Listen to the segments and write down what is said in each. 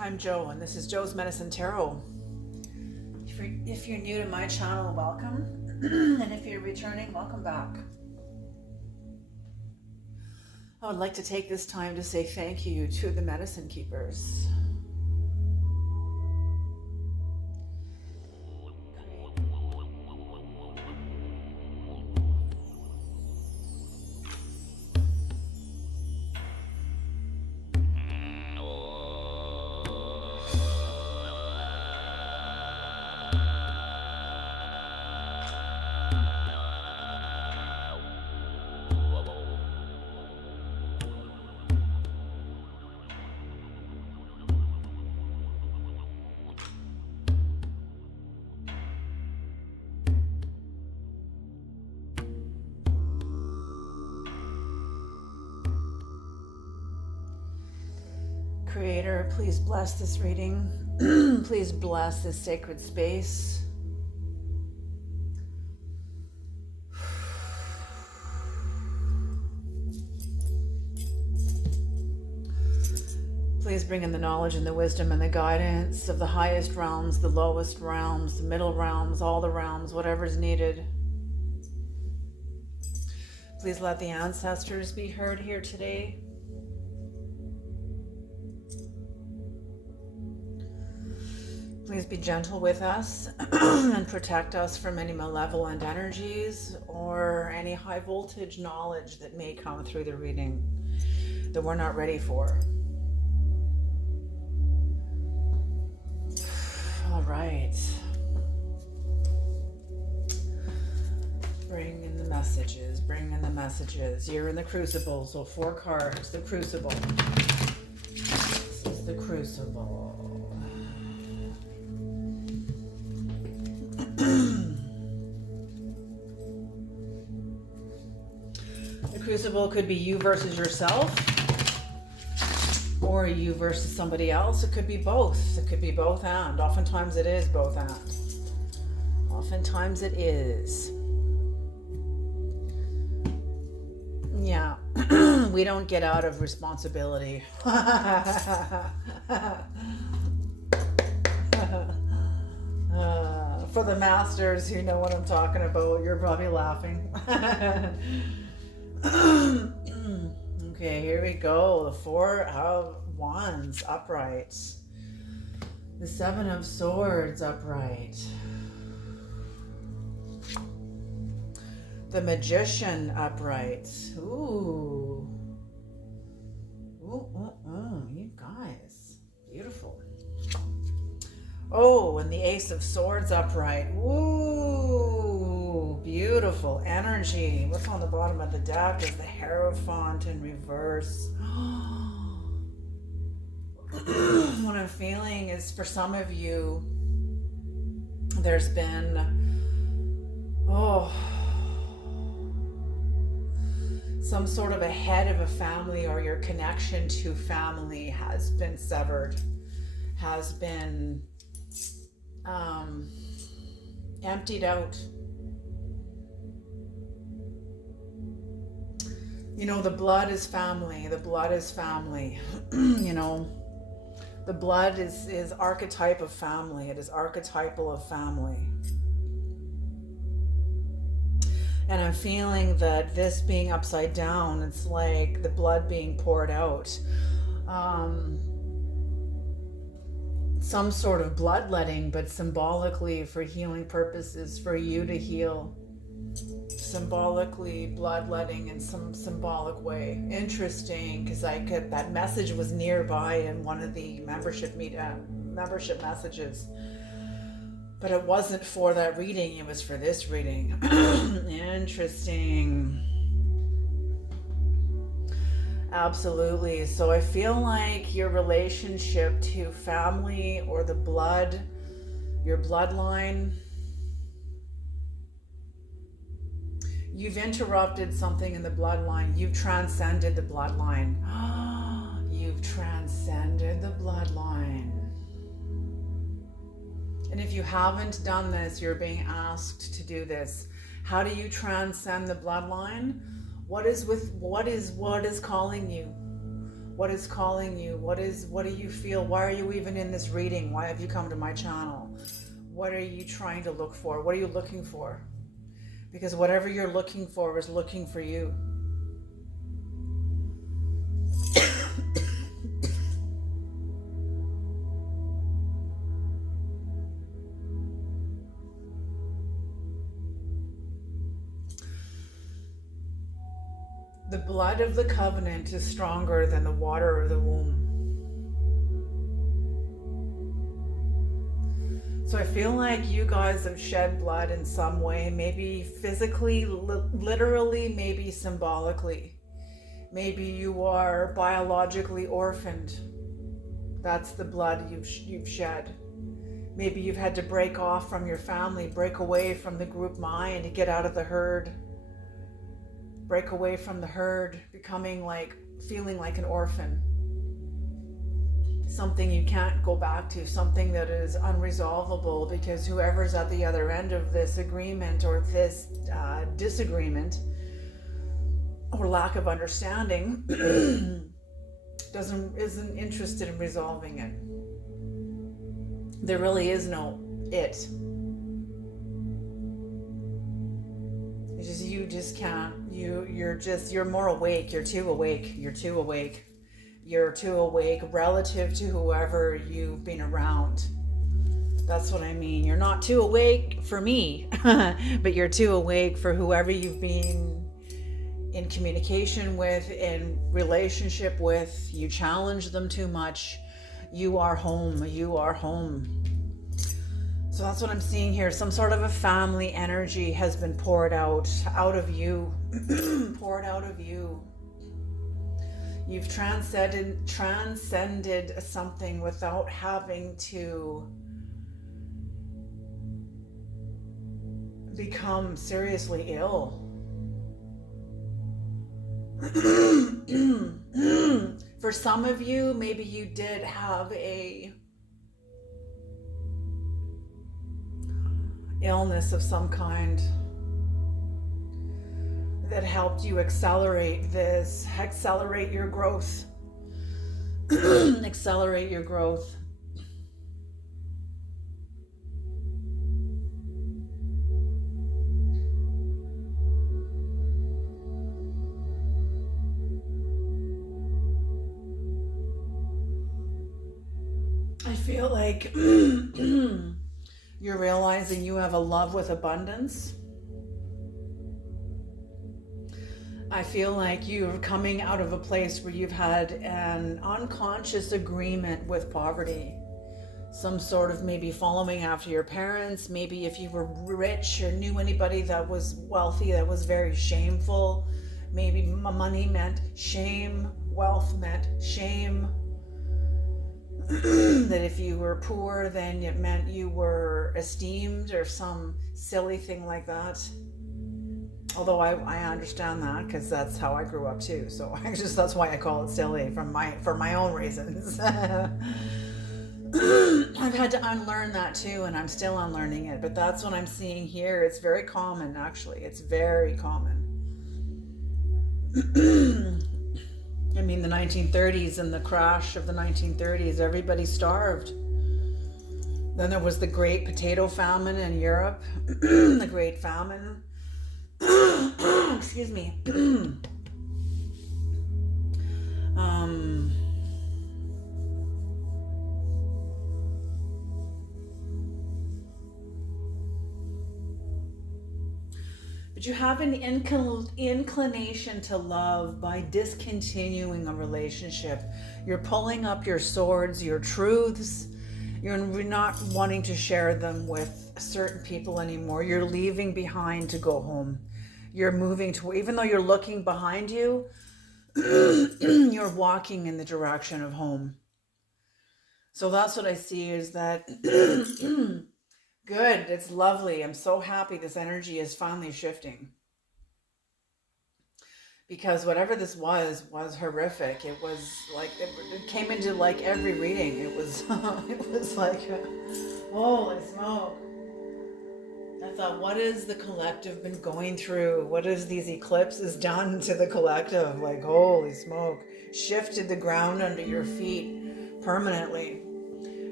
I'm Jo, and this is Jo's Medicine Tarot. If you're new to my channel, welcome. And if you're returning, welcome back. I would like to take this time to say thank you to the medicine keepers. Creator, please bless this reading. Please bless this sacred space. Please bring in the knowledge and the wisdom and the guidance of the highest realms, the lowest realms, the middle realms, all the realms, whatever's needed. Please let the ancestors be heard here today. Please be gentle with us and protect us from any malevolent energies or any high voltage knowledge that may come through the reading that we're not ready for. All right. Bring in the messages, bring in the messages. You're in the crucible, so 4 cards, the crucible. This is the crucible. The crucible could be you versus yourself, or you versus somebody else. It could be both. It could be both and. Oftentimes it is both and. Oftentimes it is. Yeah. We don't get out of responsibility. For the masters who know what I'm talking about, you're probably laughing. Okay, here we go. The 4 of Wands upright. The 7 of Swords upright. The Magician upright. Ooh. You guys. Beautiful. Oh, and the Ace of Swords upright. Ooh, beautiful energy. What's on the bottom of the deck is the Hierophant in reverse. What I'm feeling is, for some of you, there's been, some sort of a head of a family, or your connection to family has been severed, has been emptied out. You know, the blood is family. The blood is family. You know, the blood is archetype of family. It is archetypal of family. And I'm feeling that this being upside down, it's like the blood being poured out. Some sort of bloodletting, but symbolically for healing purposes, for you to heal. Symbolically bloodletting in some symbolic way. Interesting, because that message was nearby in one of the membership messages. But it wasn't for that reading, it was for this reading. Interesting. Absolutely. So I feel like your relationship to family or the blood, your bloodline, you've interrupted something in the bloodline. You've transcended the bloodline. You've transcended the bloodline. And if you haven't done this, you're being asked to do this. How do you transcend the bloodline? What is calling you? What is calling you? What do you feel? Why are you even in this reading? Why have you come to my channel? What are you trying to look for? What are you looking for? Because whatever you're looking for is looking for you. The blood of the covenant is stronger than the water of the womb. So I feel like you guys have shed blood in some way, maybe physically, literally, maybe symbolically. Maybe you are biologically orphaned. That's the blood you've shed. Maybe you've had to break off from your family, break away from the group mind to get out of the herd. Break away from the herd, feeling like an orphan. Something you can't go back to, something that is unresolvable, because whoever's at the other end of this agreement or this disagreement or lack of understanding isn't interested in resolving it. There really is no it. You just can't. You're more awake. You're too awake. You're too awake relative to whoever you've been around. That's what I mean. You're not too awake for me, but you're too awake for whoever you've been in communication with, in relationship with. You challenge them too much. You are home. You are home. So that's what I'm seeing here. Some sort of a family energy has been poured out of you. Poured out of you. You've transcended something without having to become seriously ill. For some of you, maybe you did have a illness of some kind that helped you accelerate your growth. Accelerate your growth. I feel like you're realizing you have a love with abundance. I feel like you're coming out of a place where you've had an unconscious agreement with poverty. Some sort of maybe following after your parents. Maybe if you were rich or knew anybody that was wealthy, that was very shameful. Maybe money meant shame, wealth meant shame. That if you were poor, then it meant you were esteemed or some silly thing like that. Although I understand that because that's how I grew up too. So that's why I call it silly for my own reasons. I've had to unlearn that too, and I'm still unlearning it. But that's what I'm seeing here. It's very common, actually. It's very common. I mean, the 1930s and the crash of the 1930s, everybody starved. Then there was the Great Potato Famine in Europe, the Great Famine. Excuse me. But you have an inclination to love by discontinuing a relationship. You're pulling up your swords, your truths. You're not wanting to share them with certain people anymore. You're leaving behind to go home. You're moving to, even though you're looking behind you, you're walking in the direction of home. So that's what I see is that, good, it's lovely. I'm so happy this energy is finally shifting. Because whatever this was horrific. It was like, it came into like every reading. It was, it was like, holy smoke. I thought, what has the collective been going through? What has these eclipses done to the collective? Like, holy smoke. Shifted the ground under your feet permanently,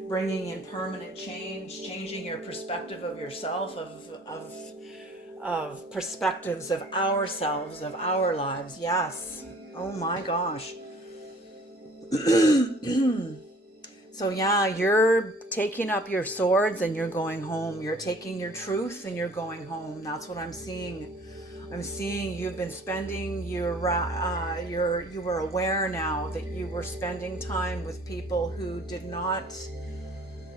bringing in permanent change, changing your perspective of yourself, of perspectives of ourselves, of our lives. Yes. Oh my gosh. So yeah, you're taking up your swords and you're going home. You're taking your truth and you're going home. That's what I'm seeing. I'm seeing you've been spending you were aware now that you were spending time with people who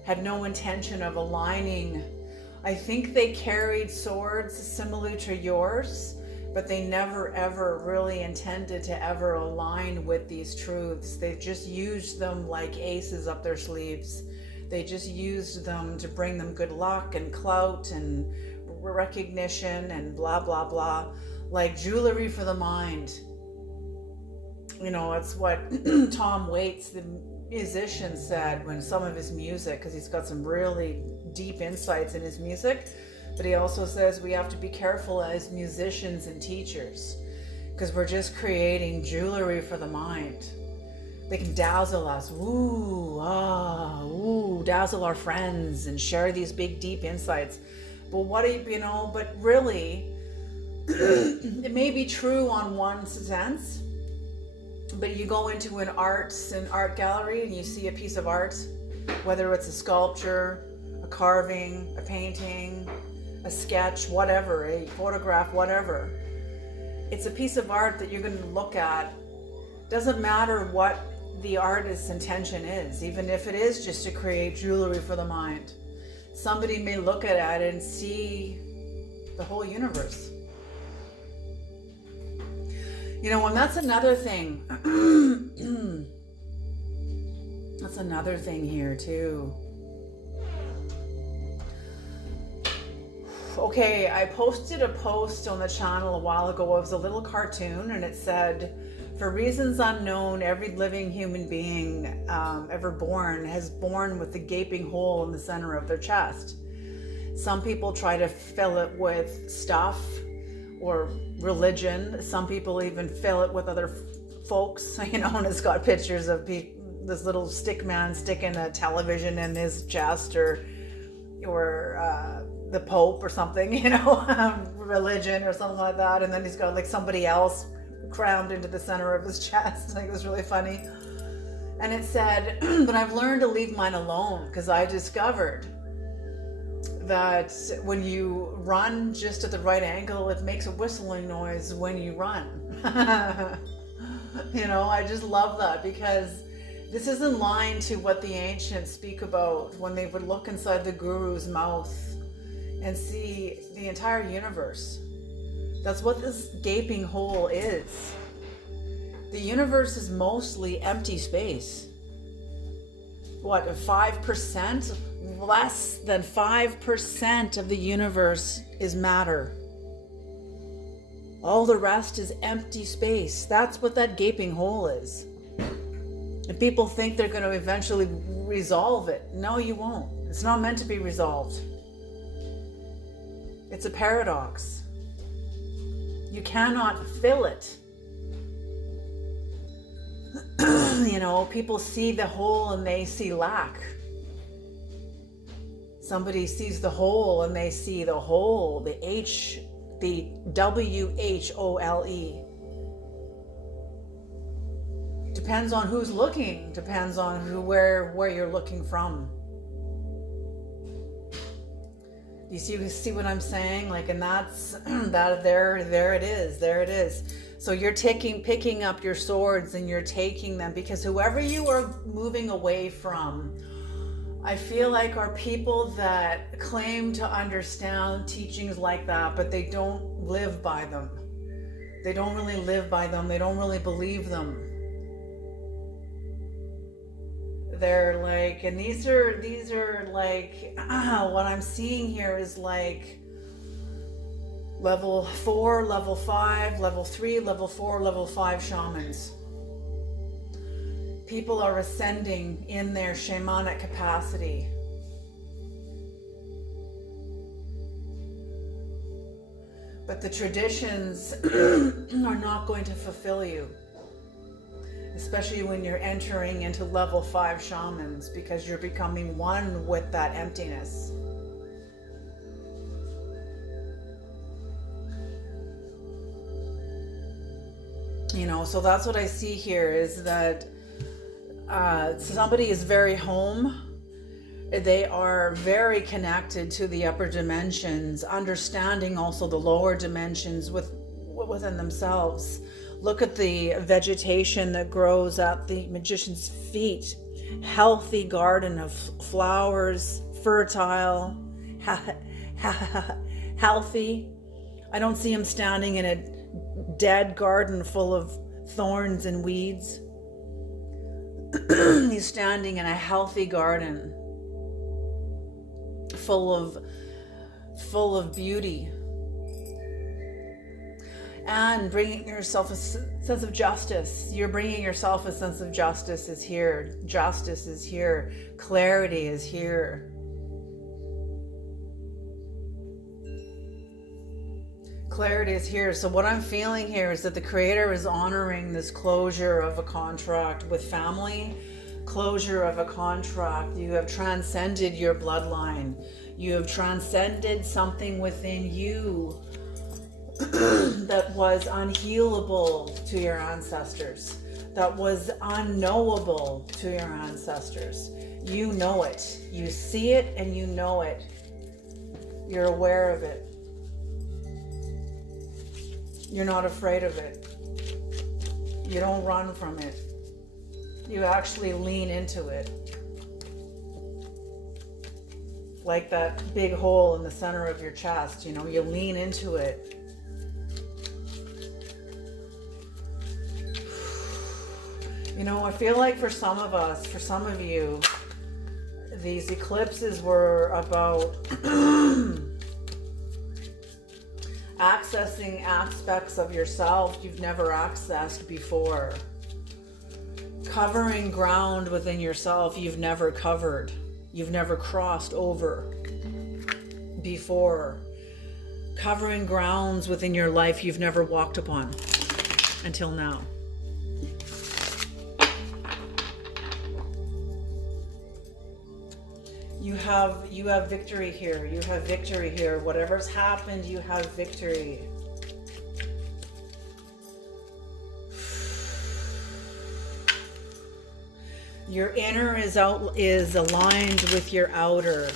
had no intention of aligning. I think they carried swords similar to yours, but they never ever really intended to ever align with these truths. They just used them like aces up their sleeves. They just used them to bring them good luck and clout and recognition and blah, blah, blah. Like jewelry for the mind. You know, it's what Tom Waits, the musician, said when some of his music, because he's got some really deep insights in his music, but he also says we have to be careful as musicians and teachers because we're just creating jewelry for the mind. They can dazzle us, dazzle our friends and share these big deep insights. But but really, it may be true on one sense, but you go into an art gallery and you see a piece of art, whether it's a sculpture, a carving, a painting, a sketch, whatever, a photograph, whatever. It's a piece of art that you're going to look at. Doesn't matter what the artist's intention is, even if it is just to create jewelry for the mind. Somebody may look at it and see the whole universe. You know, and that's another thing. That's another thing here too. Okay, I posted a post on the channel a while ago. It was a little cartoon and it said, for reasons unknown, every living human being ever born has born with the gaping hole in the center of their chest. Some people try to fill it with stuff or religion. Some people even fill it with other folks, you know, and it's got pictures of this little stick man sticking a television in his chest or the Pope or something, you know, religion or something like that. And then he's got like somebody else crammed into the center of his chest. Like, it was really funny. And it said, but I've learned to leave mine alone because I discovered that when you run just at the right angle, it makes a whistling noise when you run. You know, I just love that because this is in line to what the ancients speak about when they would look inside the guru's mouth and see the entire universe. That's what this gaping hole is. The universe is mostly empty space. What, 5%? Less than 5% of the universe is matter. All the rest is empty space. That's what that gaping hole is. And people think they're going to eventually resolve it. No, you won't. It's not meant to be resolved. It's a paradox. You cannot fill it. You know, people see the hole and they see lack. Somebody sees the hole and they see the hole, the WHOLE. Depends on who's looking, depends on where you're looking from. You see what I'm saying? Like, and that's there it is. So you're picking up your swords and you're taking them because whoever you are moving away from, I feel like are people that claim to understand teachings like that, but they don't live by them. They don't really live by them. They don't really believe them. They're like, and these are like, what I'm seeing here is like level 4, level 5, level 3, level 4, level 5 shamans. People are ascending in their shamanic capacity. But the traditions are not going to fulfill you, especially when you're entering into level 5 shamans, because you're becoming one with that emptiness. You know, so that's what I see here, is that somebody is very home. They are very connected to the upper dimensions, understanding also the lower dimensions within themselves. Look at the vegetation that grows at the magician's feet. Healthy garden of flowers, fertile, healthy. I don't see him standing in a dead garden full of thorns and weeds. He's standing in a healthy garden full of beauty, and bringing yourself a sense of justice. You're bringing yourself a sense of justice is here. Justice is here. Clarity is here. Clarity is here. So what I'm feeling here is that the Creator is honoring this closure of a contract with family, closure of a contract. You have transcended your bloodline. You have transcended something within you that was unhealable to your ancestors, that was unknowable to your ancestors. You know it. You see it and you know it. You're aware of it. You're not afraid of it. You don't run from it. You actually lean into it. Like that big hole in the center of your chest, you know, you lean into it. You know, I feel like for some of us, for some of you, these eclipses were about accessing aspects of yourself you've never accessed before. Covering ground within yourself you've never covered. You've never crossed over before. Covering grounds within your life you've never walked upon until now. You have victory here. You have victory here. Whatever's happened, you have victory. Your inner is aligned with your outer.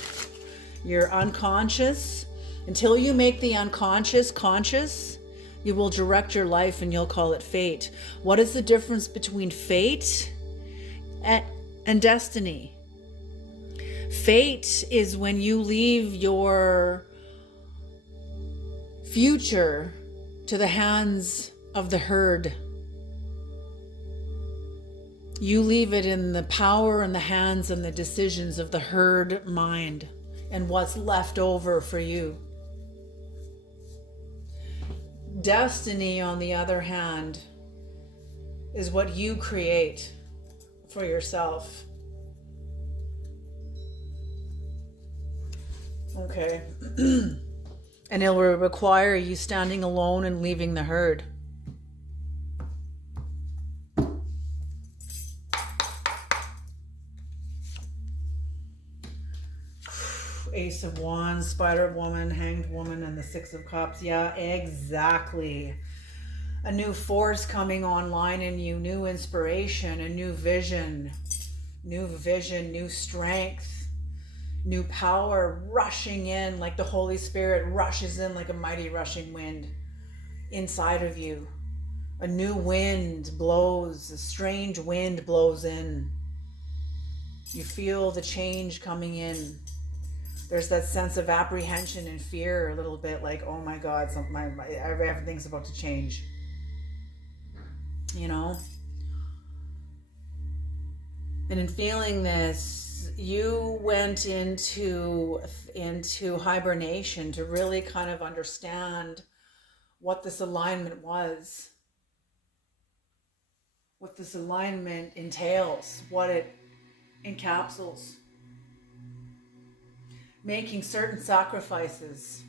Your unconscious, until you make the unconscious conscious, you will direct your life and you'll call it fate. What is the difference between fate and destiny? Fate is when you leave your future to the hands of the herd. You leave it in the power and the hands and the decisions of the herd mind and what's left over for you. Destiny, on the other hand, is what you create for yourself. Okay. And it will require you standing alone and leaving the herd. Ace of Wands, Spider Woman, Hanged Woman, and the Six of Cups. Yeah, exactly. A new force coming online in you, new inspiration, a new vision, new strength. New power rushing in like the Holy Spirit rushes in like a mighty rushing wind inside of you. A new wind blows, a strange wind blows in. You feel the change coming in. There's that sense of apprehension and fear a little bit, like, oh my God, everything's about to change. You know? And in feeling this, you went into hibernation to really kind of understand what this alignment was, what this alignment entails, what it encapsulates. Making certain sacrifices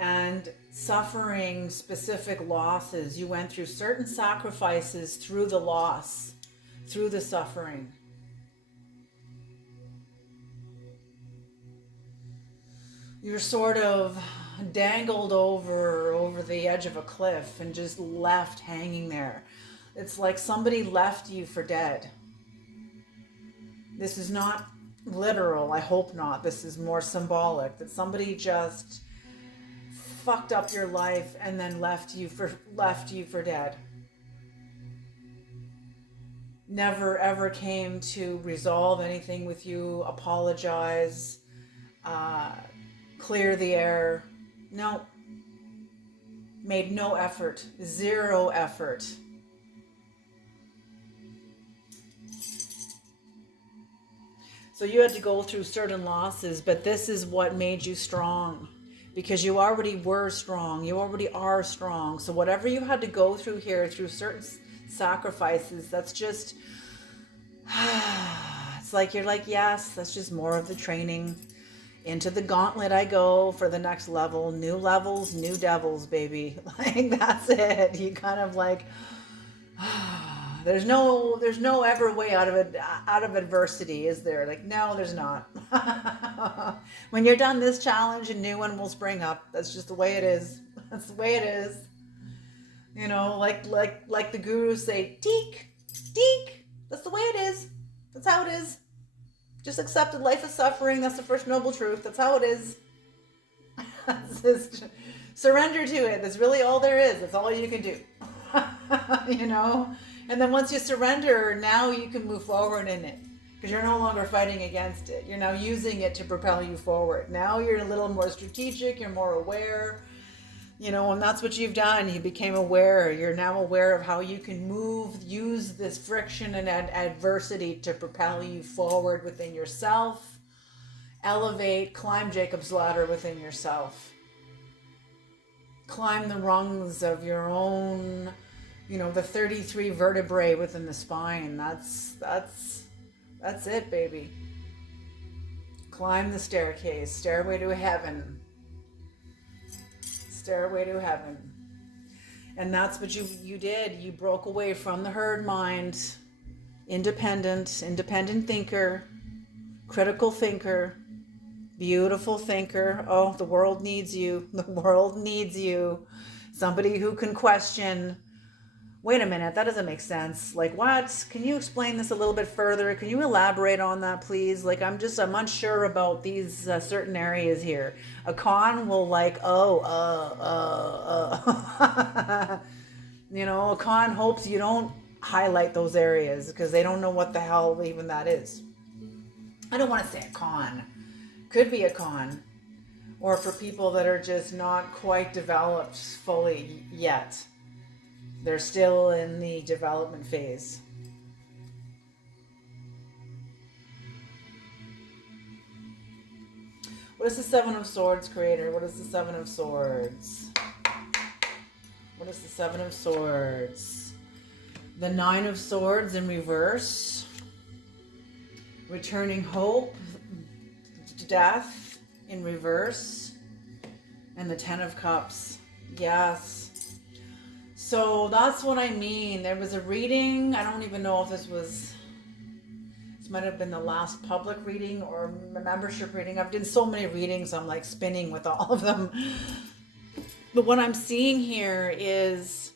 and suffering specific losses. You went through certain sacrifices through the loss, through the suffering. You're sort of dangled over the edge of a cliff and just left hanging there. It's like somebody left you for dead. This is not literal, I hope not. This is more symbolic, that somebody just fucked up your life and then left you for dead. Never ever came to resolve anything with you, apologize, clear the air. No. Made no effort. Zero effort. So you had to go through certain losses, but this is what made you strong. Because you already were strong. You already are strong. So whatever you had to go through here, through certain sacrifices, that's just... it's like you're like, yes, that's just more of the training. Into the gauntlet I go for the next level. New levels, new devils, baby. Like, that's it. You kind of like, there's no ever way out of it, out of adversity, is there? Like, no, there's not. When you're done this challenge, a new one will spring up. That's just the way it is. That's the way it is. You know, like the gurus say, teak, teak. That's the way it is. That's how it is. Just accepted life is suffering. That's the first noble truth. That's how it is. Just surrender to it. That's really all there is. That's all you can do. You know? And then once you surrender, now you can move forward in it. Because you're no longer fighting against it. You're now using it to propel you forward. Now you're a little more strategic. You're more aware. You know, and that's what you've done. You became aware. You're now aware of how you can use this friction and adversity to propel you forward within yourself. Elevate, climb Jacob's ladder within yourself. Climb the rungs of your own, you know, the 33 vertebrae within the spine. That's it, baby. Climb the staircase, stairway to heaven. Stairway to heaven. And that's what you did. You broke away from the herd mind. Independent thinker, critical thinker, beautiful thinker. Oh, the world needs you. The world needs you. Somebody who can question, wait a minute, that doesn't make sense. Like, what? Can you explain this a little bit further? Can you elaborate on that, please? Like, I'm unsure about these certain areas here. A con will like, you know, a con hopes you don't highlight those areas because they don't know what the hell even that is. I don't want to say a con. Could be a con. Or for people that are just not quite developed fully yet. They're still in the development phase. What is the Seven of Swords, Creator? What is the Seven of Swords? What is the Seven of Swords? The Nine of Swords in reverse. Returning hope. Death in reverse. And the Ten of Cups. Yes. So that's what I mean. There was a reading. I don't even know if this might have been the last public reading or membership reading. I've done so many readings, I'm like spinning with all of them. But what I'm seeing here is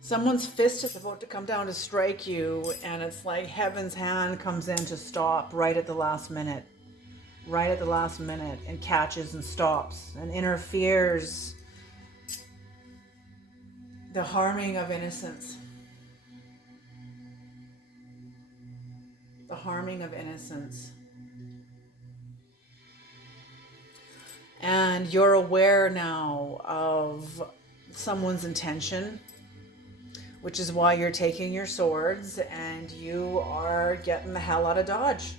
someone's fist is about to come down to strike you, and it's like heaven's hand comes in to stop right at the last minute. Right at the last minute, and catches and stops and interferes. The harming of innocence. The harming of innocence. And you're aware now of someone's intention, which is why you're taking your swords and you are getting the hell out of Dodge.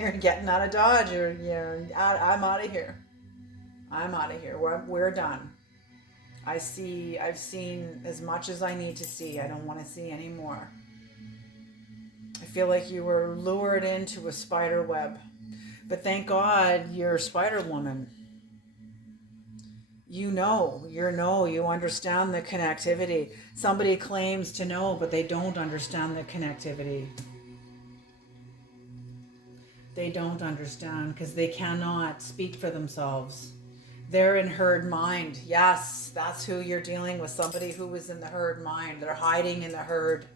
You're getting out of Dodge. I'm out of here. I'm out of here. We're done. I've seen as much as I need to see. I don't want to see any more. I feel like you were lured into a spider web. But thank God you're a Spider Woman. You know, you understand the connectivity. Somebody claims to know, but they don't understand the connectivity. They don't understand because they cannot speak for themselves. They're in herd mind. Yes, that's who you're dealing with. Somebody who is in the herd mind. They're hiding in the herd.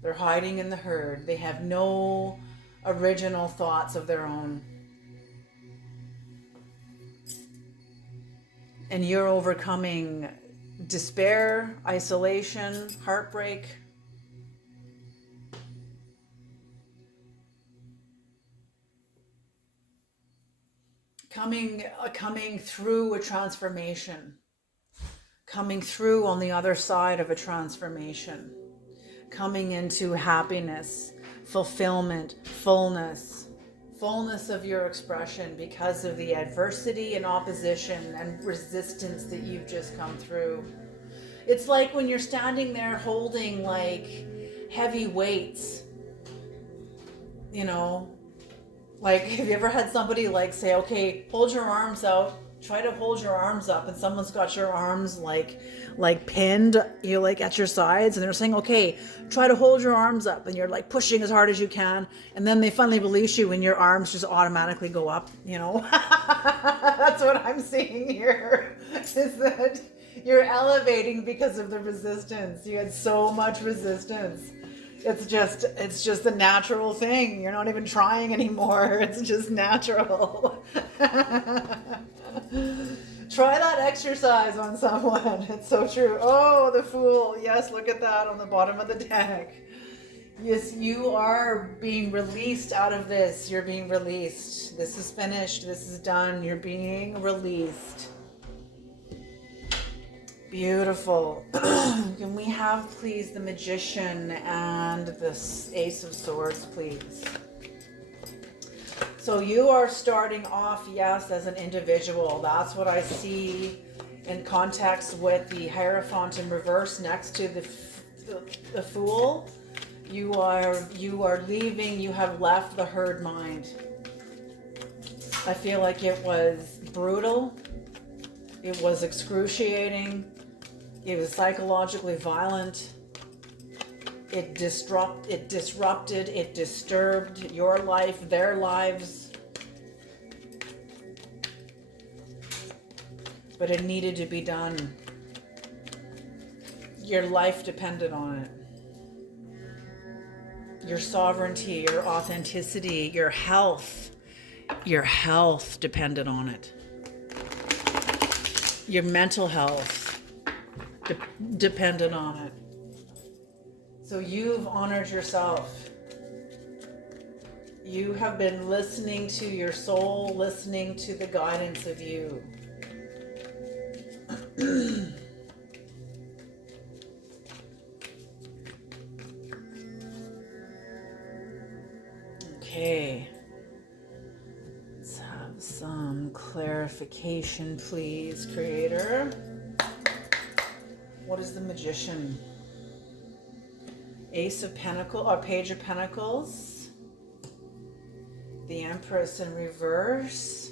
They're hiding in the herd. They have no original thoughts of their own. And you're overcoming despair, isolation, heartbreak. Coming through a transformation. Coming through on the other side of a transformation. Coming into happiness, fulfillment, fullness of your expression because of the adversity and opposition and resistance that you've just come through. It's like when you're standing there holding like heavy weights, you know, like have you ever had somebody like say, okay, hold your arms out, try to hold your arms up, and someone's got your arms like pinned, you know, like at your sides, and they're saying, okay, try to hold your arms up, and you're like pushing as hard as you can, and then they finally release you and your arms just automatically go up, you know. That's what I'm seeing here, is that you're elevating because of the resistance. You had so much resistance. It's just a natural thing. You're not even trying anymore. It's just natural. Try that exercise on someone. It's so true. Oh, the Fool. Yes, look at that on the bottom of the deck. Yes, you are being released out of this. You're being released. This is finished. This is done. You're being released. Beautiful. Can we have, please, the Magician and the Ace of Swords, please? So you are starting off, yes, as an individual. That's what I see in context with the Hierophant in reverse next to the Fool. You are leaving. You have left the herd mind. I feel like it was brutal. It was excruciating. It was psychologically violent. It disrupted, it disturbed your life, their lives. But it needed to be done. Your life depended on it. Your sovereignty, your authenticity, your health depended on it. Your mental health depended on it. So you've honored yourself. You have been listening to your soul, listening to the guidance of you. Okay. Let's have some clarification, please, Creator. What is the Magician? Ace of Pentacles, or Page of Pentacles. The Empress in reverse.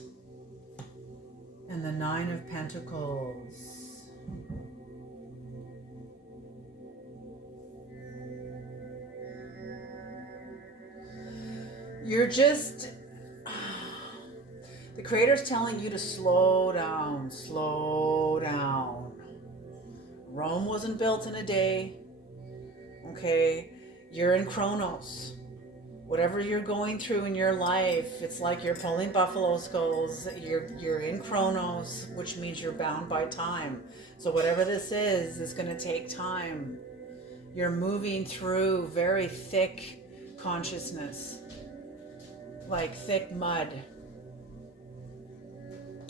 And the Nine of Pentacles. You're just... The Creator's telling you to slow down, slow down. Rome wasn't built in a day. Okay? You're in Chronos. Whatever you're going through in your life, it's like you're pulling buffalo skulls. You're in Chronos, which means you're bound by time. So whatever this is going to take time. You're moving through very thick consciousness. Like thick mud.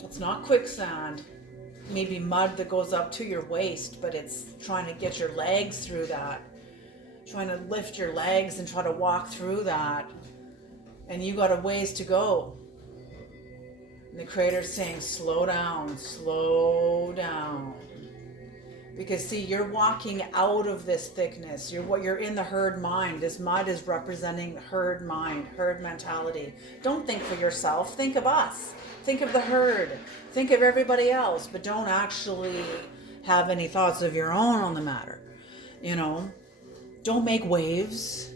It's not quicksand. Maybe mud that goes up to your waist, but it's trying to get your legs through that. Trying to lift your legs and try to walk through that. And you got a ways to go. And the Creator's saying, slow down, Because see, you're walking out of this thickness. You're in the herd mind. This mud is representing herd mind, herd mentality. Don't think for yourself. Think of us. Think of the herd. Think of everybody else, but don't actually have any thoughts of your own on the matter. You know, don't make waves.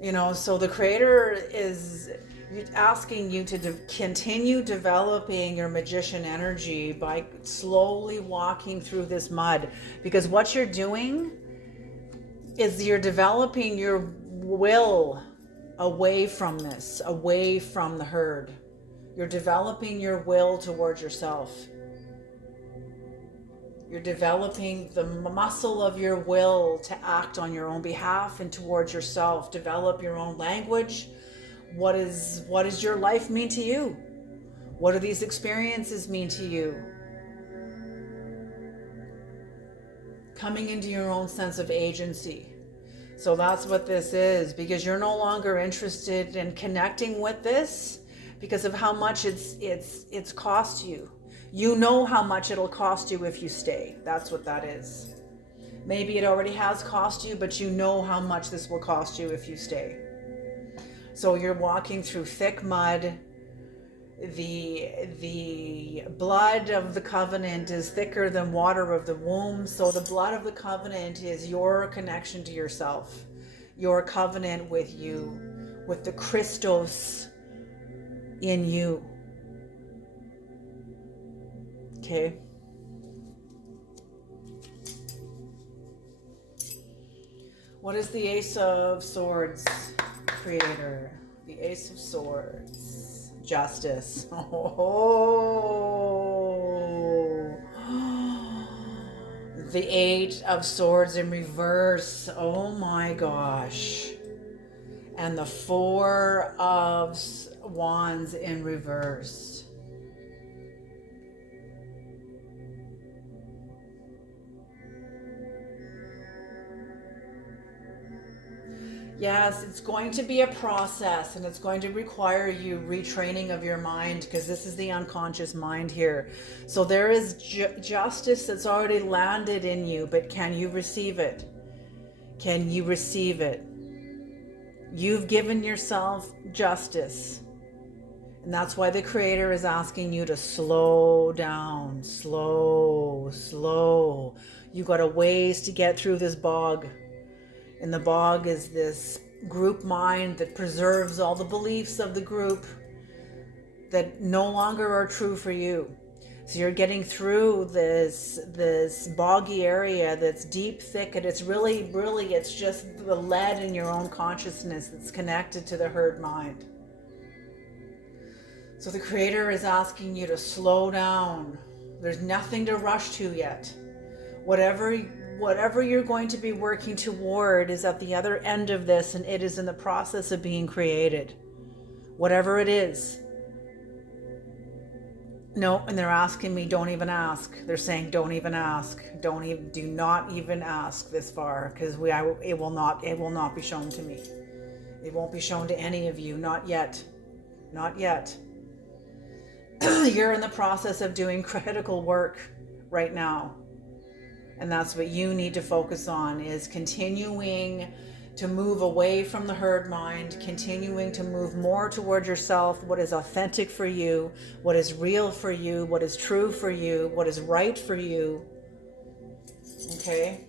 You know, so the Creator is asking you to continue developing your magician energy by slowly walking through this mud, because what you're doing is you're developing your will away from this, away from the herd. You're developing your will towards yourself. You're developing the muscle of your will to act on your own behalf and towards yourself. Develop your own language. What does your life mean to you? What do these experiences mean to you? Coming into your own sense of agency. So that's what this is, because you're no longer interested in connecting with this because of how much it's cost you. You know how much it'll cost you if you stay. That's what that is. Maybe it already has cost you, but you know how much this will cost you if you stay. So you're walking through thick mud. The blood of the covenant is thicker than water of the womb. So the blood of the covenant is your connection to yourself, your covenant with you, with the Christos in you. Okay. What is the Ace of Swords, Creator? The Ace of Swords. Justice. Oh. The Eight of Swords in reverse. Oh my gosh. And the Four of Wands in reverse. Yes, it's going to be a process, and it's going to require you retraining of your mind, because this is the unconscious mind here. So there is justice that's already landed in you, but can you receive it? Can you receive it? You've given yourself justice. And that's why the Creator is asking you to slow down, slow. You got a ways to get through this bog. And the bog is this group mind that preserves all the beliefs of the group that no longer are true for you. So you're getting through this boggy area that's deep, thick, and it's really, it's just the lead in your own consciousness that's connected to the herd mind. So the Creator is asking you to slow down. There's nothing to rush to yet. Whatever you're going to be working toward is at the other end of this, and it is in the process of being created. Whatever it is. No, and they're asking me, don't even ask. They're saying, don't even ask. Do not even ask this far, because it will not be shown to me. It won't be shown to any of you, not yet. Not yet. You're in the process of doing critical work right now. And that's what you need to focus on, is continuing to move away from the herd mind, continuing to move more toward yourself, what is authentic for you, what is real for you, what is true for you, what is right for you. Okay?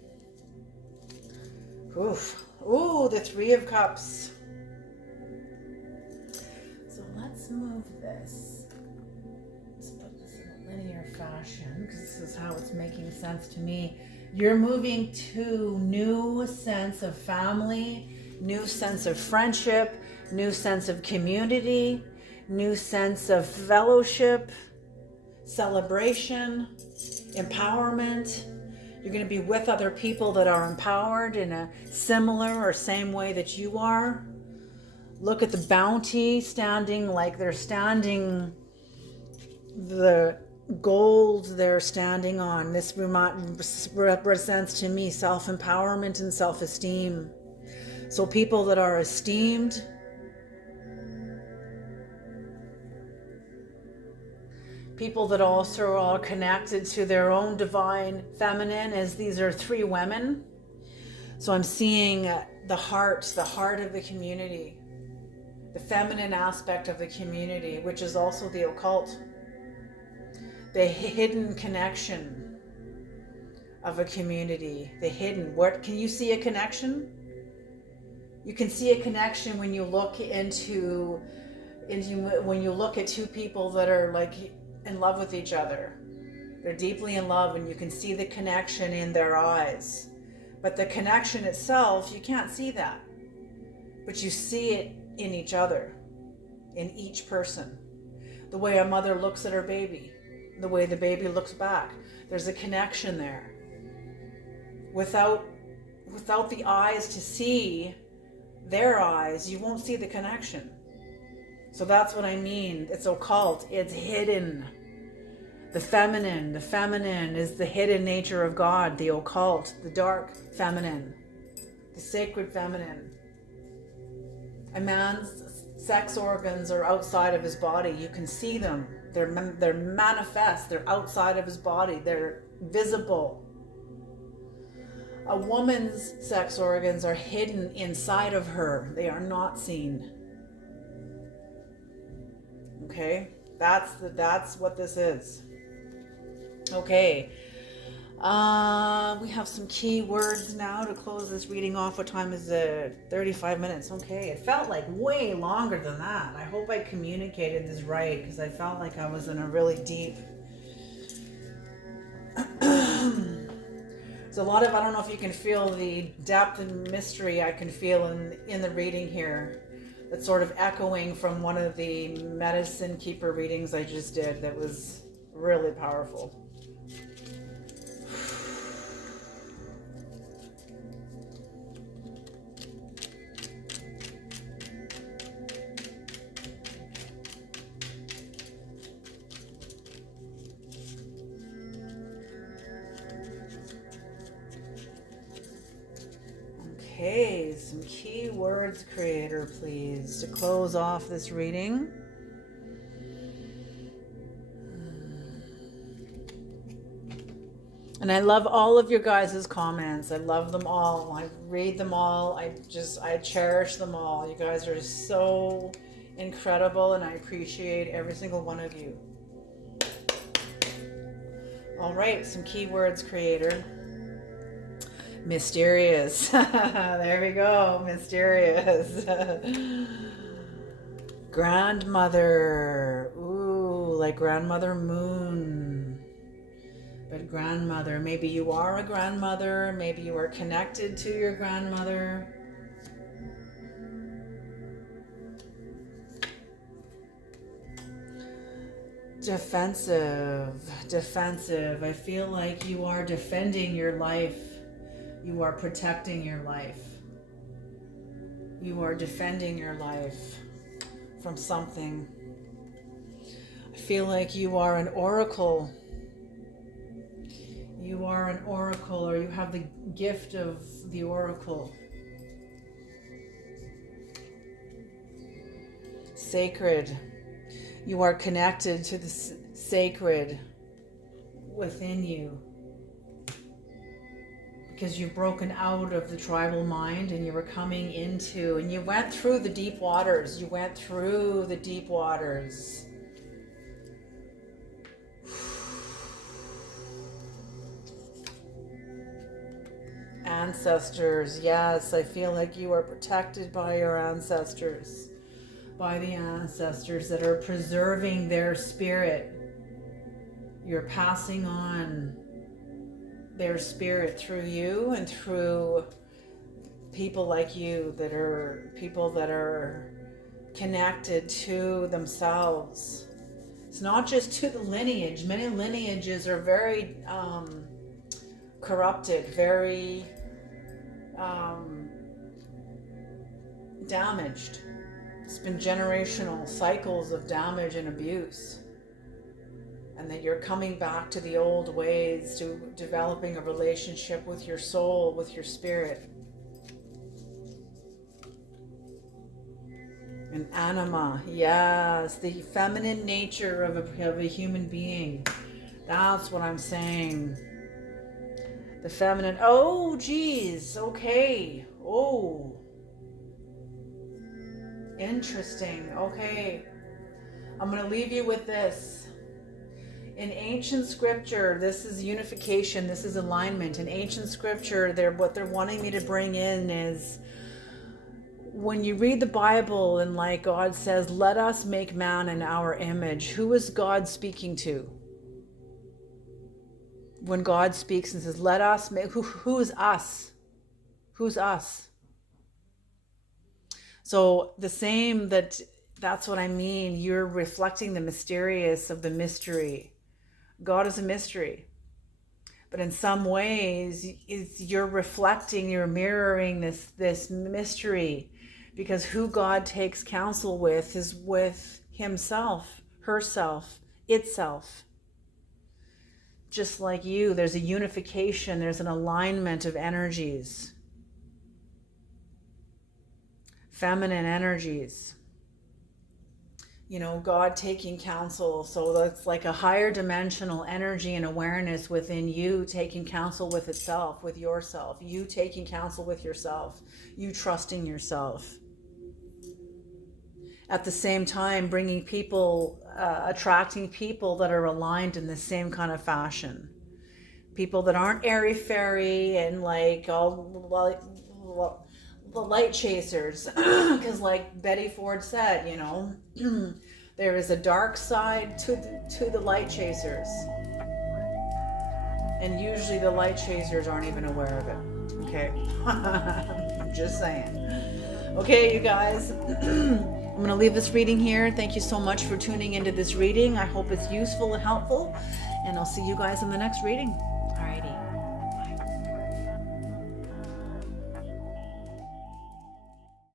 Oof. Ooh, the Three of Cups. So let's move this. Linear fashion, because this is how it's making sense to me. You're moving to new sense of family, new sense of friendship, new sense of community, new sense of fellowship, celebration, empowerment. You're going to be with other people that are empowered in a similar or same way that you are. Look at the bounty standing like they're standing, the gold they're standing on. This represents to me self-empowerment and self-esteem. So people that are esteemed, people that also are connected to their own divine feminine, as these are 3 women. So I'm seeing the heart of the community, the feminine aspect of the community, which is also the occult, the hidden connection of a community, the hidden. What can you see a connection? You can see a connection when you look into when you look at 2 people that are like in love with each other. They're deeply in love, and you can see the connection in their eyes. But the connection itself, you can't see that. But you see it in each other, in each person. The way a mother looks at her baby, the way the baby looks back. There's a connection there. Without the eyes to see their eyes, you won't see the connection. So that's what I mean. It's occult. It's hidden. The feminine is the hidden nature of God, the occult, the dark feminine, the sacred feminine. A man's sex organs are outside of his body. You can see them. They're manifest. They're outside of his body. They're visible. A woman's sex organs are hidden inside of her. They are not seen. Okay? That's what this is. Okay. We have some key words now to close this reading off. What time is it? 35 minutes. Okay. It felt like way longer than that. I hope I communicated this right, because I felt like I was in a really deep... There's a lot of, I don't know if you can feel the depth and mystery I can feel in the reading here. That's sort of echoing from one of the medicine keeper readings I just did that was really powerful. Okay, some key words, Creator, please, to close off this reading. And I love all of your guys' comments. I love them all. I read them all. I cherish them all. You guys are so incredible, and I appreciate every single one of you. All right, some key words, Creator. Mysterious. There we go. Mysterious. Grandmother. Ooh, like grandmother moon. But grandmother, maybe you are a grandmother. Maybe you are connected to your grandmother. Defensive. I feel like you are defending your life. You are protecting your life. You are defending your life from something. I feel like you are an oracle. You are an oracle, or you have the gift of the oracle. Sacred. You are connected to the sacred within you. Because you've broken out of the tribal mind and you were coming into, and you went through the deep waters. You went through the deep waters. Ancestors, yes, I feel like you are protected by your ancestors, by the ancestors that are preserving their spirit. You're passing on their spirit through you and through people like you, that are people that are connected to themselves. It's not just to the lineage. Many lineages are very corrupted, very damaged. It's been generational cycles of damage and abuse. And that you're coming back to the old ways, to developing a relationship with your soul, with your spirit. An anima, yes, the feminine nature of a human being. That's what I'm saying. The feminine. Oh, geez. Okay. Oh. Interesting. Okay. I'm going to leave you with this. In ancient scripture, this is unification. This is alignment. In ancient scripture, what they're wanting me to bring in is when you read the Bible and like God says, let us make man in our image. Who is God speaking to? When God speaks and says, let us make, who is us? Who's us? So the same, that's what I mean. You're reflecting the mysterious of the mystery. God is a mystery. But in some ways, you're reflecting, you're mirroring this mystery, because who God takes counsel with is with himself, herself, itself. Just like you, there's a unification, there's an alignment of energies. Feminine energies. You know, God taking counsel. So that's like a higher dimensional energy and awareness within you taking counsel with itself, with yourself. You taking counsel with yourself. You trusting yourself. At the same time, bringing people, attracting people that are aligned in the same kind of fashion. People that aren't airy-fairy and like all the light chasers. Because like Betty Ford said, you know, there is a dark side to the light chasers. And usually the light chasers aren't even aware of it. Okay? I'm just saying. Okay, you guys. I'm going to leave this reading here. Thank you so much for tuning into this reading. I hope it's useful and helpful. And I'll see you guys in the next reading.